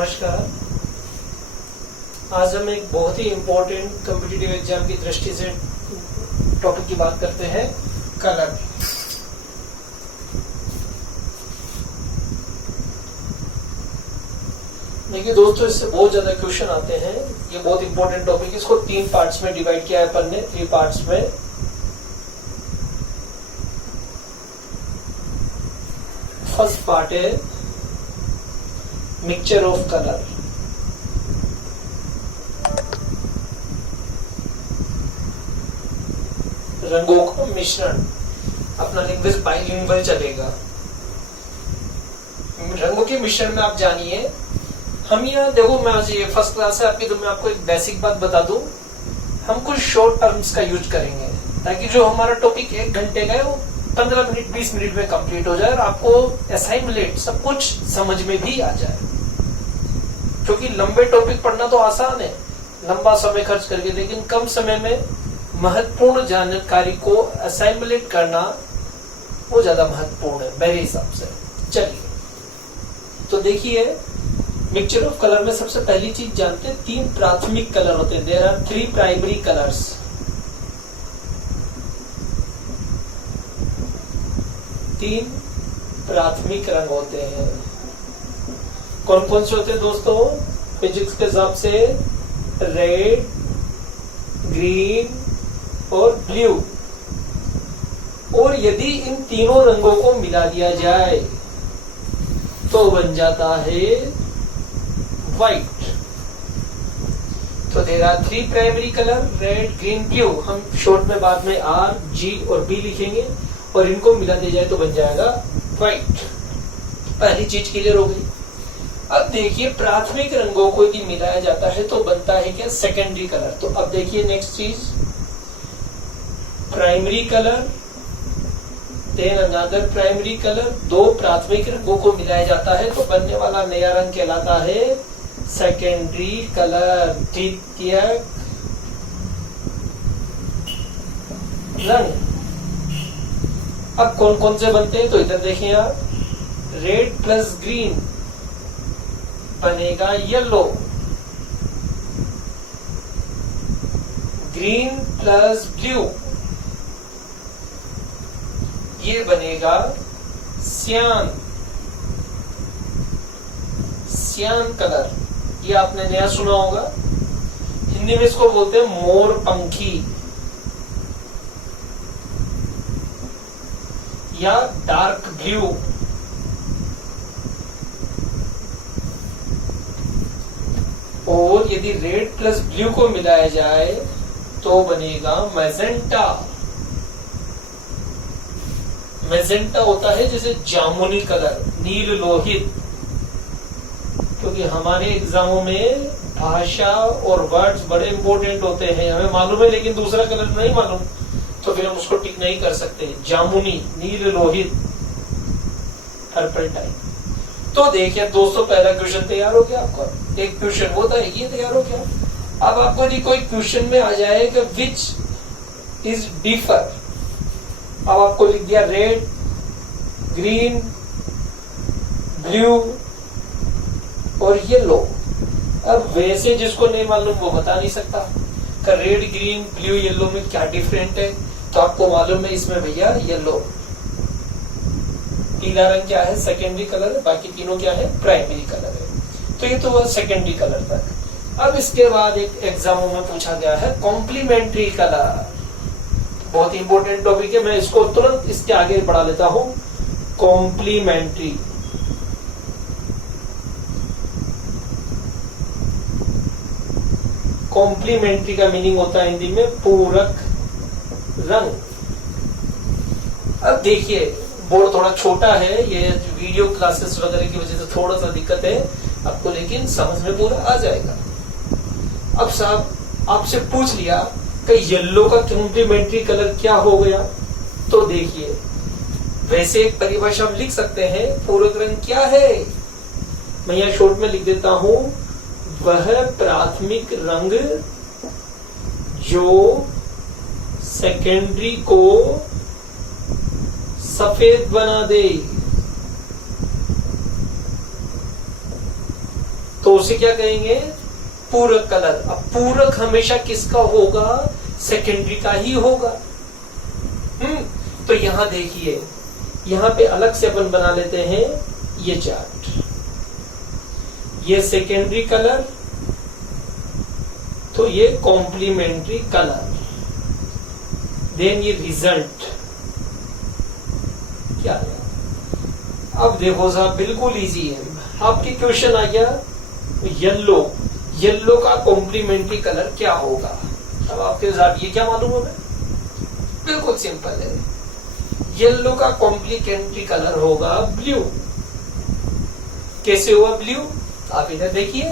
नमस्कार। आज हम एक बहुत ही इम्पोर्टेंट कॉम्पिटिटिव एग्जाम की दृष्टि से टॉपिक की बात करते हैं, कलर। देखिए दोस्तों, इससे बहुत ज्यादा क्वेश्चन आते हैं। ये बहुत इंपॉर्टेंट टॉपिक है। इसको 3 पार्ट्स में डिवाइड किया है अपन ने, 3 पार्ट्स में। फर्स्ट पार्ट है मिक्सचर ऑफ कलर। रंगों का मिश्रण। अपना लैंग्वेज बाइलिंगुअल चलेगा। रंगों के मिश्रण में आप जानिए, हम यहाँ देखो, मैं आज ये फर्स्ट क्लास है आपकी, तो मैं आपको एक बेसिक बात बता दूं। हम कुछ शॉर्ट टर्म्स का यूज करेंगे ताकि जो हमारा टॉपिक 1 घंटे का है वो 15 मिनट 20 मिनट में कंप्लीट हो जाए और आपको असाइनमेंट सब कुछ समझ में भी आ जाए। क्योंकि लंबे टॉपिक पढ़ना तो आसान है, लंबा समय खर्च करके, लेकिन कम समय में महत्वपूर्ण जानकारी को असाइनमेंट करना वो ज्यादा महत्वपूर्ण है मेरे हिसाब से। चलिए तो देखिए, मिक्सचर ऑफ कलर में सबसे पहली चीज जानते हैं, 3 प्राथमिक कलर होते हैं। There are 3 primary colours. तीन प्राथमिक रंग होते हैं। कौन कौन से होते हैं दोस्तों? फिजिक्स के हिसाब से रेड, ग्रीन और ब्लू। और यदि इन तीनों रंगों को मिला दिया जाए तो बन जाता है व्हाइट। तो there are 3 primary colour, red, green, blue. हम शॉर्ट में बाद में R, G और B लिखेंगे और इनको मिला दिया जाए तो बन जाएगा व्हाइट। पहली चीज क्लियर हो गई। अब देखिए, प्राथमिक रंगों को यदि मिलाया जाता है तो बनता है क्या? Secondary colour. तो अब देखिए नेक्स्ट चीज, primary colour, then another primary colour. 2 प्राथमिक रंगों को मिलाया जाता है तो बनने वाला नया रंग कहलाता है सेकेंडरी कलर, द्वितीयक रंग। अब कौन कौन से बनते हैं? तो इधर देखिए आप, रेड प्लस ग्रीन बनेगा येलो, ग्रीन प्लस ब्लू ये बनेगा सियान, सियान कलर। ये आपने नया सुना होगा, हिंदी में इसको बोलते हैं मोर पंखी या डार्क ब्लू। और यदि रेड प्लस ब्लू को मिलाया जाए तो बनेगा मैजेंटा। मैजेंटा होता है जैसे जामुनी कलर, नील लोहित। क्योंकि हमारे एग्जामों में भाषा और वर्ड्स बड़े इंपॉर्टेंट होते हैं, हमें मालूम है, लेकिन दूसरा कलर नहीं मालूम तो फिर हम उसको टिक नहीं कर सकते। जामुनी, नील लोहित, पर्पल टाइप। तो देखिए दोस्तों, पहला क्वेश्चन तैयार हो गया आपका। एक क्वेश्चन होता है, ये तैयार हो गया। अब आपको यदि कोई क्वेश्चन में आ जाए कि विच इज डिफर, अब आपको लिख दिया रेड, ग्रीन, ब्लू और येलो। अब वैसे जिसको नहीं मालूम वो बता नहीं सकता कि रेड, ग्रीन, ब्लू, येलो में क्या डिफरेंट है। तो आपको मालूम है इसमें भैया येलो, पीला रंग क्या है? सेकेंडरी कलर है। बाकी तीनों क्या है? प्राइमरी कलर है। तो ये तो वह सेकेंडरी कलर तक। अब इसके बाद एक एग्जामों में पूछा गया है कॉम्प्लीमेंट्री कलर। बहुत इंपॉर्टेंट टॉपिक है, मैं इसको तुरंत इसके आगे बढ़ा लेता हूं। कॉम्प्लीमेंट्री, कॉम्प्लीमेंट्री का मीनिंग होता है हिंदी में पूरक रंग। अब देखिए, बोर्ड थोड़ा छोटा है, ये वीडियो क्लासेस वगैरह की वजह से थोड़ा सा दिक्कत है आपको, लेकिन समझ में पूरा आ जाएगा। अब साहब आपसे पूछ लिया कि येलो का कॉम्प्लीमेंट्री कलर क्या हो गया, तो देखिए वैसे एक परिभाषा हम लिख सकते हैं, पूरक रंग क्या है? मैं यहाँ शॉर्ट में लिख देता हूं, वह प्राथमिक रंग जो सेकेंडरी को सफेद बना दे। तो तो उसे क्या कहेंगे, पूरक कलर। अब पूरक हमेशा किसका होगा, सेकेंडरी का ही होगा। तो यहां देखिए, यहां पे अलग से अपन बना लेते हैं ये चार्ट। ये सेकेंडरी कलर, तो ये कॉम्प्लीमेंट्री कलर, देन ये रिजल्ट क्या है। अब देखो साहब, बिल्कुल इजी है। आपकी क्वेश्चन आ गया येलो, येलो का कॉम्प्लीमेंट्री कलर क्या होगा। अब आपके साथ ये क्या मालूम है, बिल्कुल सिंपल है। येलो का कॉम्प्लीमेंट्री कलर होगा ब्लू। कैसे हुआ ब्लू, आप इधर देखिए,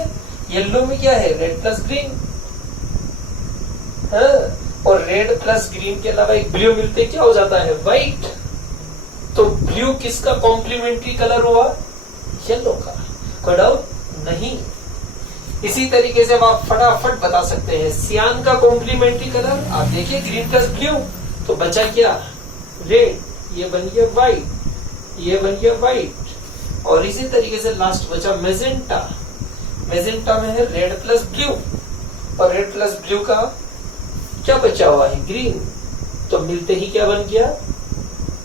येलो में क्या है, रेड प्लस ग्रीन, और रेड प्लस ग्रीन के अलावा एक ब्लू मिलते क्या हो जाता है, व्हाइट। तो ब्लू किसका कॉम्प्लीमेंट्री कलर हुआ, येलो का। कोई डाउट नहीं। इसी तरीके से आप फटाफट बता सकते हैं सियान का कॉम्प्लीमेंट्री कलर। आप देखिए ग्रीन प्लस ब्लू, तो बचा क्या, रेड, ये बन गया व्हाइट, ये बन गया व्हाइट। और इसी तरीके से लास्ट बचा मेजेंटा। मेजेंटा में है रेड प्लस ब्लू, और रेड प्लस ब्लू का क्या बचा हुआ है, ग्रीन। तो मिलते ही क्या बन गया,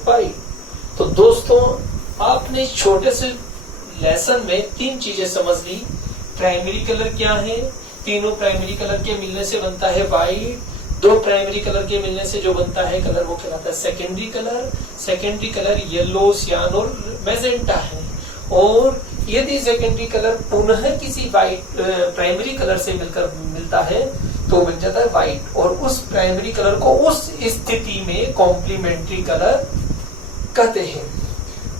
व्हाइट। तो दोस्तों, आपने छोटे से लेसन में 3 चीजें समझ ली। प्राइमरी कलर क्या है, तीनों प्राइमरी कलर के मिलने से बनता है व्हाइट। 2 प्राइमरी कलर के मिलने से जो बनता है कलर वो कहलाता है secondary colour. Secondary colour yellow, सियान और मैजेंटा है। और यदि सेकेंडरी कलर पुनः किसी व्हाइट प्राइमरी कलर से मिलकर मिलता है तो बन जाता है व्हाइट, और उस प्राइमरी कलर को उस स्थिति में कॉम्प्लीमेंट्री कलर कहते हैं।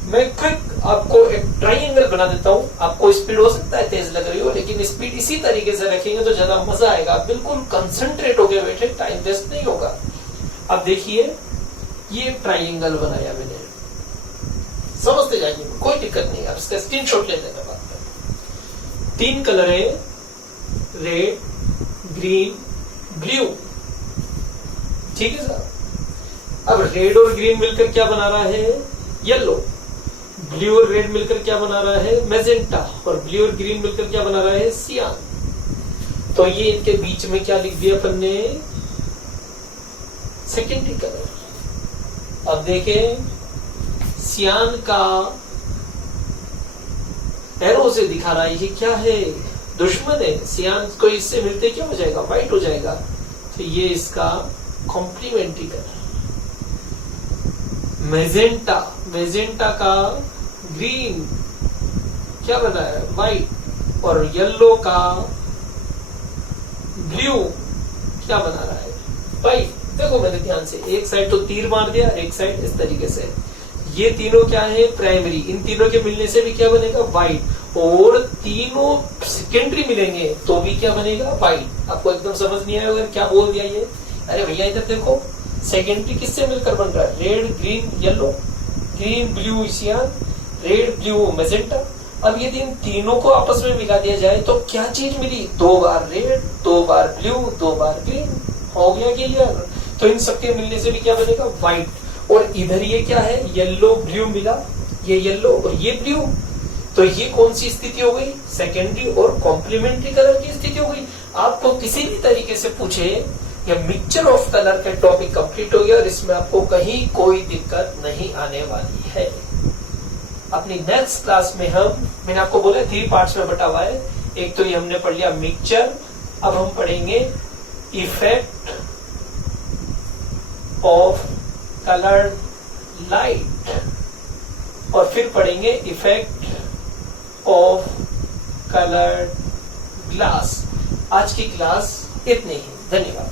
मैं क्विक आपको एक ट्राइंगल बना देता हूं। आपको स्पीड हो सकता है तेज लग रही हो, लेकिन स्पीड इसी तरीके से रखेंगे तो ज्यादा मजा आएगा। बिल्कुल कंसंट्रेट होके बैठे, टाइम वेस्ट नहीं होगा। अब देखिए, ये ट्राइंगल बनाया मैंने, समझते जाइए, कोई दिक्कत नहीं। आप इसका स्क्रीनशॉट ले लेना। बात करें, 3 कलर है, रेड, ग्रीन, ब्लू, ठीक है सर। अब रेड और ग्रीन मिलकर क्या बना रहा है, येलो। ब्लू और रेड मिलकर क्या बना रहा है, मैजेंटा। और ब्लू और ग्रीन मिलकर क्या बना रहा है, सियान। तो ये इनके बीच में क्या लिख दिया अपन ने, सेकेंडरी कलर। अब देखें, सियान का एरो से दिखा रहा है ये क्या है, दुश्मन है। सियान को इससे मिलते क्या हो जाएगा, व्हाइट हो जाएगा। तो ये इसका कॉम्प्लीमेंट्री कलर। मैजेंटा, मैजेंटा का ग्रीन क्या बना है, व्हाइट। और येलो का ब्लू क्या बना रहा है, व्हाइट। देखो मेरे ध्यान से, एक साइड तो तीर मार दिया, एक साइड इस तरीके से। ये तीनों क्या है, प्राइमरी। इन तीनों के मिलने से भी क्या बनेगा, व्हाइट। और तीनों सेकेंडरी मिलेंगे तो भी क्या बनेगा, व्हाइट। आपको एकदम समझ नहीं आया अगर क्या बोल दिया ये। अरे भैया इधर देखो, सेकेंडरी किससे मिलकर बन रहा है, red, green, yellow, green, blue, सियान, रेड, ब्लू, मैजेंटा। अब यदि इन तीनों को आपस में मिला दिया जाए तो क्या चीज मिली, 2 बार रेड, 2 बार ब्लू, 2 बार ग्रीन। हो गया क्लियर। तो इन सबके मिलने से भी क्या बनेगा, व्हाइट। और इधर ये क्या है, येलो, ब्लू मिला, ये येलो और ये ब्लू। तो ये कौन सी स्थिति हो गई, सेकेंडरी और कॉम्प्लीमेंट्री कलर की स्थिति हो गई। आपको किसी भी तरीके से पूछे, या मिक्सचर ऑफ कलर का टॉपिक कंप्लीट हो गया, और इसमें आपको कहीं कोई दिक्कत नहीं आने वाली है। अपनी नेक्स्ट क्लास में मैंने आपको बोला 3 पार्ट्स में बटा हुआ है। एक तो ये हमने पढ़ लिया मिक्सचर, अब हम पढ़ेंगे इफेक्ट ऑफ कलर्ड लाइट, और फिर पढ़ेंगे इफेक्ट ऑफ कलर्ड ग्लास। आज की क्लास इतनी ही, धन्यवाद।